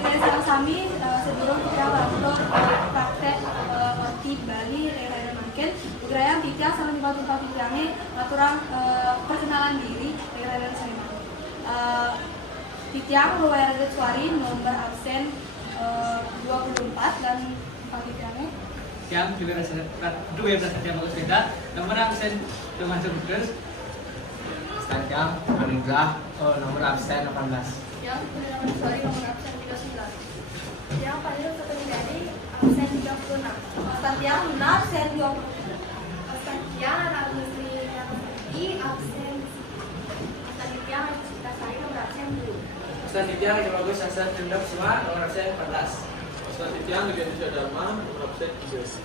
dari sami sebelum kita waktu praktek di Bali rela makin budaya tiga sama tempat-tempat yang aturan perkenalan diri rela saya Titiang luar suari nomor absen 24 dan Titiangnya yang juga dua yang yang bagus beda nomor absen termasuk terus Yang Anindra nomor absen 18. yang nomor suari nomor absen 39 yang paling satu menjadi absen 36 Titiang benar absen 20 Titiang anak istri di absen Titiang kita saya nomor absen 2 Ustaz Titiang yang bagus absen gendam semua nomor absen 14. Ustaz Titiang juga bisa Dharma nomor absen 13.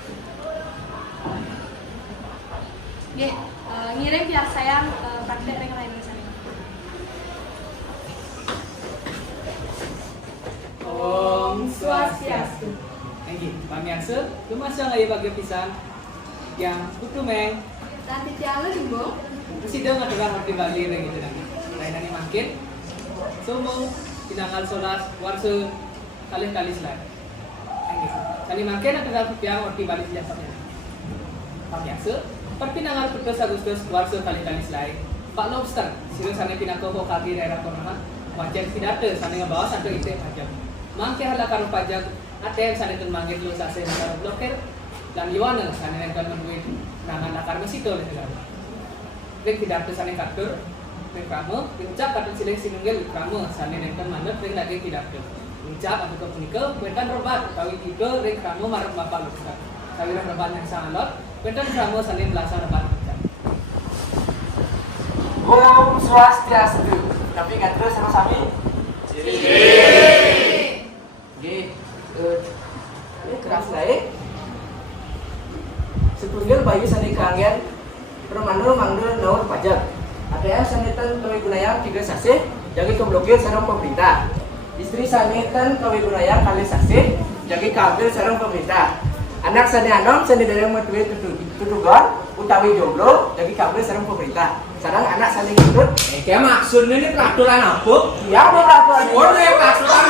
Oke, ngirim biar saya praktek dengan lain misalnya. Om Swastiastu. Lagi, pamiarsa, lumasa ngayon bagay pisan yang kutumeng. Nanti tiang jumbo. Sidang adalah horti Bali ring gitu nanti. Lainannya makin. Sumong tinangal solas warsa kali selain. Lagi, kali makin adalah yang horti Bali sejatinya. Pamiarsa, perpinangan 11 Agustus warsa kali selain. Pak Lobster, sila sana pinako kaki daerah Konoha. Wajar pidato sana ngebawa sampai itu pajak. Mangke hala karo pajak ATM sana tun manggil lu sase karo blokir dan yuana sana yang kan menduit nangan nakar mesito le segala. Ring pidato sana katur ring kamu ucap kata sileng sinunggel kamu sana yang kan manut ring lagi pidato. Ucap atau kepunika bentan robat kawi tiga ring kamu marah bapak lu sekarang. Kawi robat yang sangat bentan kamu sana belasan robat. Om Swastiastu. Tapi nggak terus sama sami. Oke, ini keras lain. Sepunggal bayi sani kangen, permandu mangdu naur pajak. ATM sanitan kawi gunayang 3 sase, jadi keblokir sarang pemerintah. Istri sanitan kawi gunayang kali sase, jadi kabel sarang pemerintah. Anak sani anom sani dari metuwe tutugan, utawi jomblo, jadi kabel sarang pemerintah. Sarang anak sani ngikut. Kayak maksudnya ini peraturan apa? Ya peraturan. Boleh peraturan.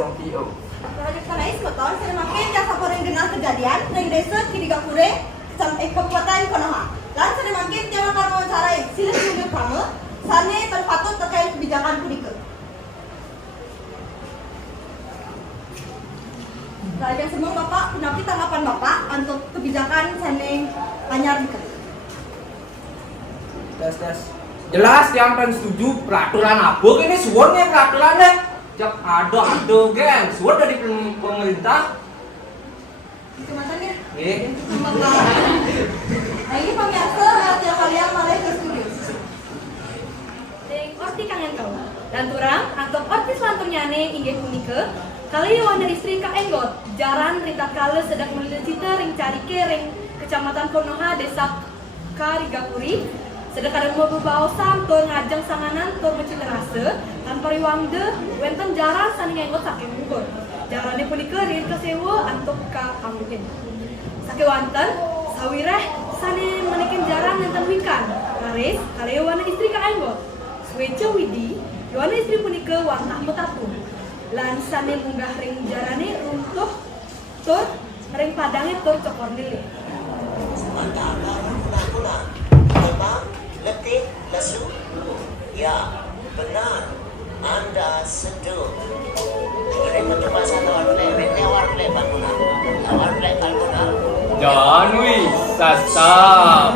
Santi oh. Proyek Sanais betul, saya makin jasa poreng kenal kejadian dari desa Kidigapure sampai Kabupaten Konoha. Dan saya makin jangan kamu wawancarai sila sila kamu, sana terpatut terkait kebijakan kudik. Raja semua Bapak, kenapa tanggapan Bapak untuk kebijakan Saneng Anyar Diket? Das. Jelas yang pen setuju peraturan apa ini suarnya peraturannya. Cak ada geng, suara dari pemerintah. Kemasannya? Bapak. Nah ini pemirsa, tiap kalian malah ke studio. Deng orti kangen kau. Dan turang atau orti selanturnyane inggih punika kali wana istri ka enggot jaran rita kale sedang melecita ring cari ring kecamatan Konoha desa Karigapuri sedang kada mau bebaosan tur ngajeng sanganan tur mecinterase tanpa riwangde wenten jaran sani enggot saking mungkur jarane punika rin kesewa antuk ka kamuhin sake wanten sawireh sani menekin jaran nenten wikan laris kali wana istri ka enggot Weca Widi, Yohana istri punika wantah metapung. Lan sane munggah ring jarane runtuh tur ring padange tur cokor nile. Demam, letih, lesu. Ya, benar. Anda seduh. Ini mencoba satu warna, ini warna bangunan. Warna bangunan. Jangan wis, sasap.